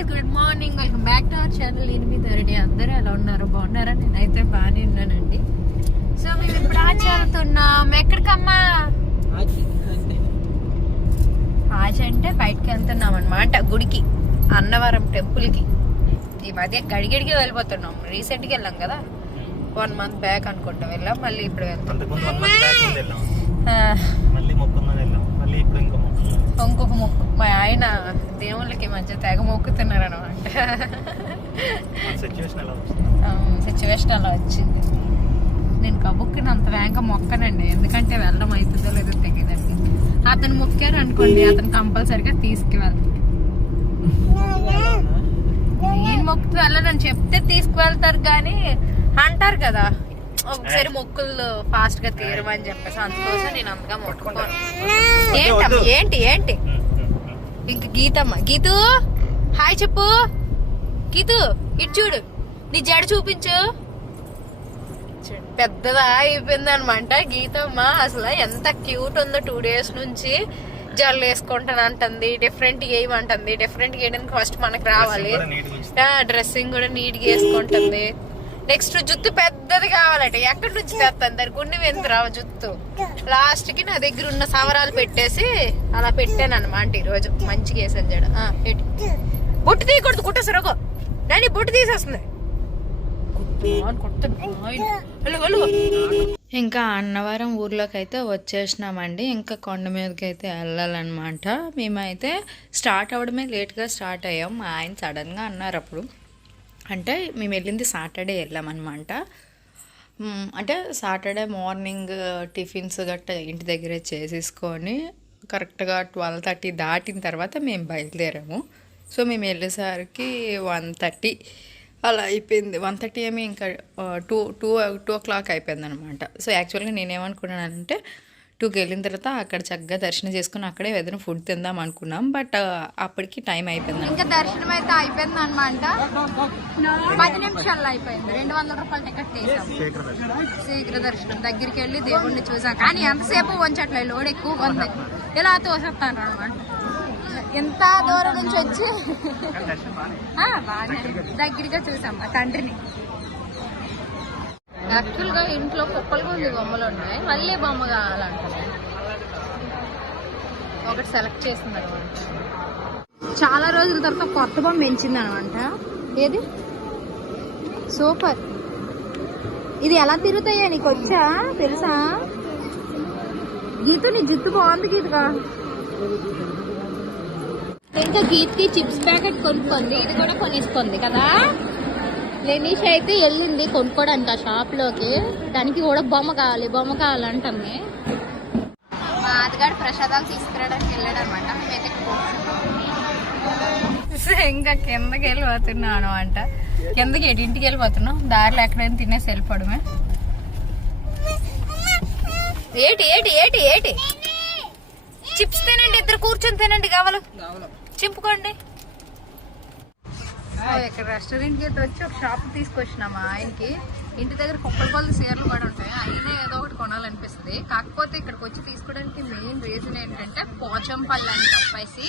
Guys good morning welcome back to our channel ఎనిమిది ready అందరూ ఎలా ఉన్నారు? బాగున్నారా? నేనైతే బాగానే ఉన్నానండి. సో మేము ఇప్పుడు ఆచరుతున్నాం. ఎక్కడికమ్మా? ఆచ అంటే బయటకు వెళ్తున్నాం అనమాట గుడికి అన్నవరం టెంపుల్కి. ఈ మధ్య గడిగడికి వెళ్ళిపోతున్నాం. రీసెంట్గా వెళ్ళాం కదా. వన్ మంత్ బ్యాక్ అనుకుంటా వెళ్ళాం. మళ్ళీ ఇప్పుడు వెళ్తాం. ఇంకొక మొక్కు. ఆయన దేవుళ్ళకి మధ్య తెగ మొక్కుతున్నారు అనమాట సిచ్యువేషన్ అలా వచ్చింది. నేను కబుక్కిన అంత వేగ మొక్కనండి. ఎందుకంటే వెళ్ళడం అవుతుందో లేదో తెలియదండి అతను మొక్కారు అనుకోండి అతను కంపల్సరిగా తీసుకువెళ్తాను నేను మొక్కుతూ వెళ్ళనని చెప్తే తీసుకువెళ్తారు కానీ అంటారు కదా ఒకసారి మొక్కులు ఫాస్ట్గా తీరమని చెప్పేసి. అందుకోసం నేను అంతగా మొక్కుకోను. ఏంటమ్మా ఏంటి ఏంటి? ఇంక గీతమ్మ. గీతు హాయ్ చెప్పు. గీతు ఇటు చూడు. నీ జడ చూపించు. పెద్దదా అయిపోయింది అనమాట గీతమ్మ. అసలు ఎంత క్యూట్ ఉందో టూ డేస్ నుంచి జల్లు వేసుకుంటాను అంటుంది. డిఫరెంట్ వేయమంటుంది డిఫరెంట్ వేయడానికి ఫస్ట్ మనకు రావాలి. డ్రెస్సింగ్ కూడా నీట్గా వేసుకుంటుంది. నెక్స్ట్ జుత్తు పెద్దది కావాలట ఎక్కడి నుంచి తెస్తాను? దాని గుండె వెంత రావ జుత్తు? లాస్ట్కి నా దగ్గర ఉన్న సవరాలు పెట్టేసి అలా పెట్టాను అనమాట ఈ రోజు మంచిగా వేసాను జడ. బొట్టు తీయకూడదు కుట్ట సరగో డాడీ బొట్టు తీసేస్తుంది. ఇంకా అన్నవరం ఊర్లోకి అయితే వచ్చేసినామండి. ఇంకా కొండ మీదకి అయితే వెళ్ళాలన్నమాట. మేమైతే స్టార్ట్ అవ్వడమే లేట్గా స్టార్ట్ అయ్యాం. మా ఆయన సడన్గా అన్నారు అప్పుడు. అంటే మేము వెళ్ళింది సాటర్డే వెళ్ళామన్నమాట. అంటే సాటర్డే మార్నింగ్ టిఫిన్స్ గట్ట ఇంటి దగ్గరే చేసేసుకొని కరెక్ట్గా ట్వెల్వ్ థర్టీ దాటిన తర్వాత మేము బయలుదేరాము. సో మేము వెళ్ళేసరికి వన్ థర్టీ అలా అయిపోయింది. వన్ థర్టీ ఏమి ఇంకా two two two o'clock అయిపోయింది అనమాట సో యాక్చువల్గా నేనేమనుకున్నానంటే టూకి వెళ్ళిన తర్వాత అక్కడ చక్కగా దర్శనం చేసుకుని అక్కడే ఏదైనా ఫుడ్ తిందాం అనుకున్నాం. బట్ అప్పటికి టైం అయిపోయింది ఇంకా దర్శనం అయితే అయిపోయింది అనమాట పది నిమిషాల్లో అయిపోయింది. రెండు వందల రూపాయల టికెట్ శీఘ్ర దర్శనం. దగ్గరికి వెళ్ళి దేవుణ్ణి చూసాం. కానీ ఎంతసేపు వంచట్లేదు లోడ్ ఎక్కువ ఉంది. ఇలా తోసేస్తాను అనమాట ఎంత దూరం నుంచి వచ్చి? ఆ, బాగానే దగ్గరగా చూసాం తండ్రిని. యాక్చువల్గా ఇంట్లో కుక్కలు ఉంది బొమ్మలు ఉన్నాయి మళ్ళీ బొమ్మ కావాలంటారు? ఒకటి సెలెక్ట్ చేసింది అనమాట చాలా రోజుల తర్వాత కొత్త బొమ్మ పెంచింది అనమాట ఏది? సూపర్. ఇది ఎలా తిరుగుతాయో నీకు వచ్చా? తెలుసా? గీత నీ జుట్టు బాగుంది గీతగా ఇంకా గీత్కి చిప్స్ ప్యాకెట్ కొనుక్కుంది ఇది కూడా కొనేసుకుంది కదా? లెనీష్ అయితే వెళ్ళింది కొనుక్కోడానికి ఆ షాప్లోకి. దానికి కూడా బొమ్మ కావాలి బొమ్మ కావాలంటుంది మా అతగాడు ప్రసాదాలు తీసుకురావడానికి ఇంకా కిందకి వెళ్ళిపోతున్నాం అనమాట కిందకి ఎటు ఇంటికి వెళ్ళిపోతున్నాం దారిలో ఎక్కడైనా తినేసి వెళ్ళిపోవడమే. ఏటి ఏటి ఏటి ఏటి? చిప్స్ తినండి ఇద్దరు కూర్చొని తినండి కావాలి చింపుకోండి. ఇక్కడ రెస్టారెంట్కి అయితే వచ్చి ఒక షాప్ తీసుకొచ్చినాం మా ఆయనకి? ఇంటి దగ్గర కుక్కల కొలది సీరలు కూడా ఉంటాయి. అయినా ఏదో ఒకటి కొనాలనిపిస్తుంది. కాకపోతే ఇక్కడికి వచ్చి తీసుకోవడానికి మెయిన్ రీజన్ ఏంటంటే పోచంపల్లి అని చెప్పేసి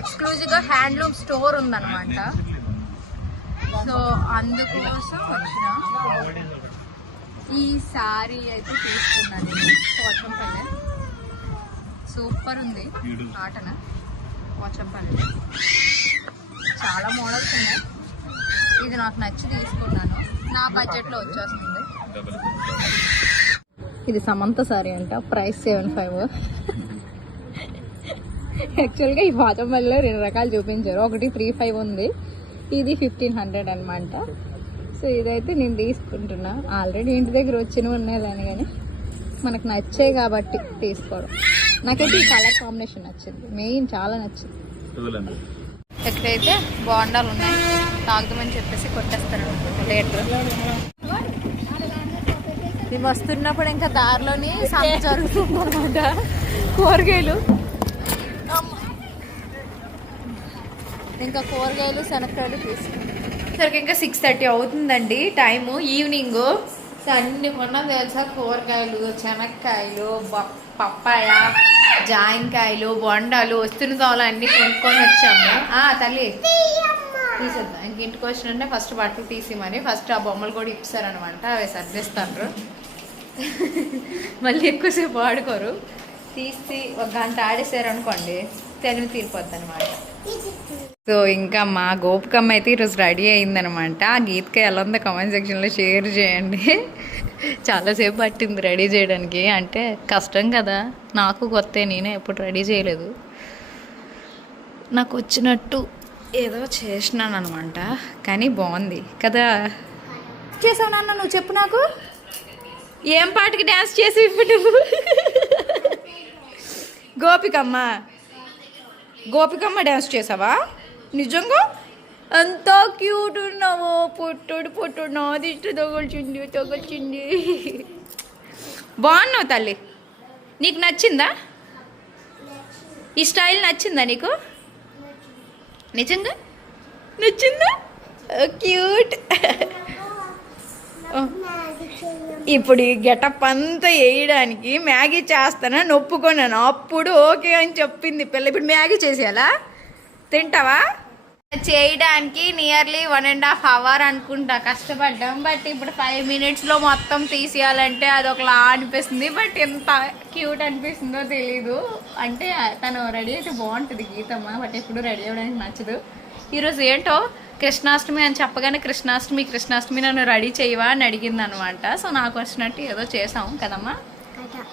ఎక్స్క్లూజివ్గా హ్యాండ్లూమ్ స్టోర్ ఉందన్నమాట. సో అందుకోసం వచ్చిన ఈ సారీ అయితే తీసుకున్నాను పోచంపల్లి. సూపర్ ఉంది. కాటన. పోచంపల్లి. చాలా మోడల్స్ ఉన్నాయి. ఇది నాకు నచ్చి తీసుకున్నాను. నా బడ్జెట్లో వచ్చేస్తుంది. ఇది సమంత సారీ అంట. ప్రైస్ సెవెన్ ఫైవ్ యాక్చువల్గా ఈ పోచంపల్లిలో రెండు రకాలు చూపించారు. ఒకటి త్రీ ఫైవ్ ఉంది. ఇది ఫిఫ్టీన్ హండ్రెడ్ అనమాట సో ఇదైతే నేను తీసుకుంటున్నా. ఆల్రెడీ ఇంటి దగ్గర వచ్చినవి ఉన్నాయి దాని కానీ మనకు నచ్చాయి కాబట్టి తీసుకోవడం. నాకైతే ఈ కలర్ కాంబినేషన్ నచ్చింది. మెయిన్ చాలా నచ్చింది. ఎక్కడైతే బోండాలు ఉన్నాయి తాగుదామని చెప్పేసి కొట్టేస్తారు లీటర్. మేము వస్తున్నప్పుడు ఇంకా దారిలోని సంత జరుగుతుంది అనమాట కూరగాయలు. ఇంకా కూరగాయలు శనక్కాయలు తీసుకుంటాం సరికి ఇంకా సిక్స్ థర్టీ అవుతుందండి టైము ఈవినింగ్. అన్ని కొన్నా తెలుసా? కూరగాయలు శనక్కాయలు బ- పప్పాయ జాయింకాయలు బొండాలు వస్తున్న తోలు అన్ని కొనుక్కొని వచ్చాము. ఆ తల్లి తీసేద్దాం. ఇంక ఇంటికి వచ్చినంటే ఫస్ట్ బట్టలు తీసి మరి ఫస్ట్ ఆ బొమ్మలు కూడా ఇప్పారనమాట అవి సర్దిస్తారు. మళ్ళీ ఎక్కువసేపు ఆడుకోరు తీసి ఒక గంట ఆడేసారు అనుకోండి తెలివి తీరిపోద్ది అనమాట సో ఇంకా మా గోపికమ్మ అయితే ఈరోజు రెడీ అయిందనమాట ఆ గీతక ఎలా ఉందో కామెంట్ సెక్షన్లో షేర్ చేయండి. చాలాసేపు పట్టింది రెడీ చేయడానికి. అంటే కష్టం కదా. నాకు కొత్త నేనే ఎప్పుడు రెడీ చేయలేదు. నాకు వచ్చినట్టు ఏదో చేసినాను అనమాట కానీ బాగుంది కదా. చేసావు నాన్న నువ్వు చెప్పు నాకు. ఏం పాటకి డ్యాన్స్ చేసి ఇప్పుడు నువ్వు? గోపికమ్మ. గోపికమ్మ డ్యాన్స్ చేసావా? నిజంగా? అంత క్యూట్ ఉన్నావు పుట్టుడు పుట్టుడు నా దిష్టి తగల్చింది తగల్చింది. బాగున్నావు తల్లి. నీకు నచ్చిందా? ఈ స్టైల్ నచ్చిందా నీకు? నిజంగా? నచ్చిందా? క్యూట్ ఇప్పుడు ఈ గెటప్ అంతా వేయడానికి మ్యాగీ చేస్తానని నొప్పుకున్నాను అప్పుడు ఓకే అని చెప్పింది పిల్ల. ఇప్పుడు మ్యాగీ చేసేయాలా? తింటావా? చేయడానికి nearly one and half hour అనుకుంటా కష్టపడ్డాం. బట్ ఇప్పుడు ఫైవ్ మినిట్స్లో మొత్తం తీసేయాలంటే అది ఒకలా అనిపిస్తుంది. బట్ ఎంత క్యూట్ అనిపిస్తుందో తెలీదు. అంటే తను రెడీ అయితే బాగుంటుంది గీతమ్మ బట్ ఎప్పుడు రెడీ అవ్వడానికి నచ్చదు. ఈరోజు ఏంటో కృష్ణాష్టమి అని చెప్పగానే కృష్ణాష్టమి కృష్ణాష్టమి నన్ను రెడీ చేయవా అని అడిగింది అనమాట సో నాకు వచ్చినట్టు ఏదో చేసాం కదమ్మా.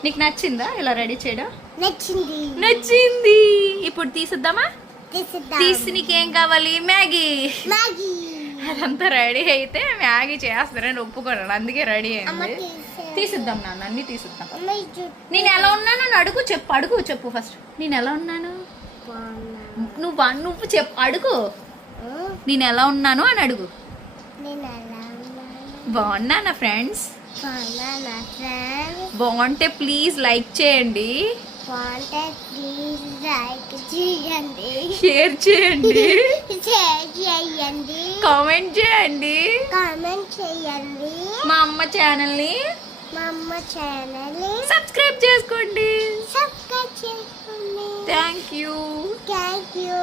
నీకు నచ్చిందా ఇలా రెడీ చేయడం? నచ్చింది. నచ్చింది. ఇప్పుడు తీసిద్దామా? తీసిద్దాం తీసి నీకేం కావాలి? మ్యాగీ. మ్యాగీ. అదంతా రెడీ అయితే మ్యాగీ చేస్తారని ఒప్పుకోను అందుకే రెడీ అయింది. తీసే తీసిద్దాం నాన్న అన్ని తీసిద్దాం. నేను ఎలా ఉన్నాను అని అడుగు చెప్పు అడుగు చెప్పు ఫస్ట్ నేను ఎలా ఉన్నాను? నువ్వు? నువ్వు చెప్పు అడుగు. నేను ఎలా ఉన్నాను అని అడుగు. బాగున్నానా ఫ్రెండ్స్ బాగున్నా నా ఫ్రెండ్ బాగుంటే ప్లీజ్ లైక్ చేయండి. బాగుంటే ప్లీజ్ లైక్ చేయండి షేర్ చేయండి. షేర్ చేయండి. కామెంట్ చేయండి. కామెంట్ చేయండి. మా అమ్మ ఛానల్ని మా అమ్మ ఛానల్ని సబ్స్క్రైబ్ చేసుకోండి. సబ్స్క్రైబ్ చేసుకోండి. Thank you thank you